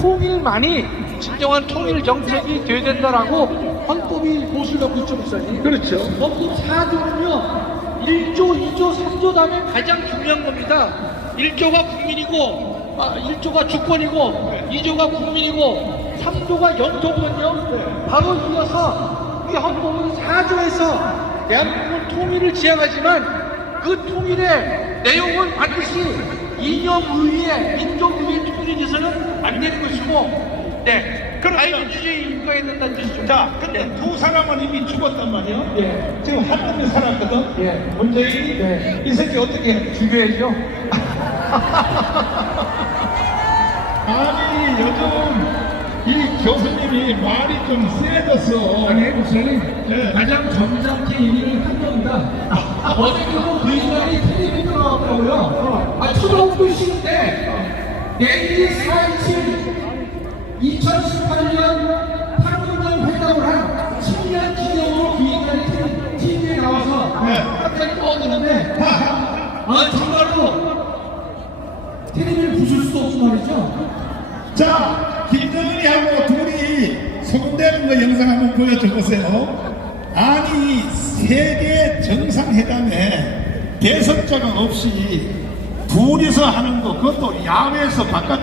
통일만이 진정한 통일 정책이 돼야 된다라고 헌법이 보수를 갖고 있죠, 목사님. 그렇죠. 헌법 4조는요, 1조, 2조, 3조 다음에 가장 중요한 겁니다. 1조가 국민이고, 아, 1조가 주권이고, 2조가 국민이고, 3조가 영토거든요. 바로 이어서 우리 헌법은 4조에서 대한민국은 통일을 지향하지만 그 통일의 내용은 반드시 이념 의회, 민족 의회 대해서는 안 되는 것이고, 네. 그렇죠. 자유민주주의 인가에 된다는 뜻이죠. 자, 근데 두 사람은 이미 죽었단 말이에요. 예. 지금 한 놈이 살았거든. 예. 문재인이 네. 이 새끼 어떻게 해? 죽여야죠. 아니 요즘 이 교수님이 말이 좀 세졌어. 아니, 목사님, 네. 가장 점잖게 얘기를 한 겁니다. 어제 그거 그 인간이 텔레비 들어왔더라고요. 아, 초등학교 시인데, 내일 427 2018년 판문점 회담을 한 10년 기념으로 그 인간이 TV에 나와서 네. 갑자기 떠드는데, 아, 정말로 텔레비를 부술 수도 없고 말이죠. 자, 김정은이하고 둘이 소문되는 거 영상 한번 보여줘 보세요. 아니 세계 정상회담에 대선자가 없이 둘이서 하는 거 그것도 야외에서 바깥.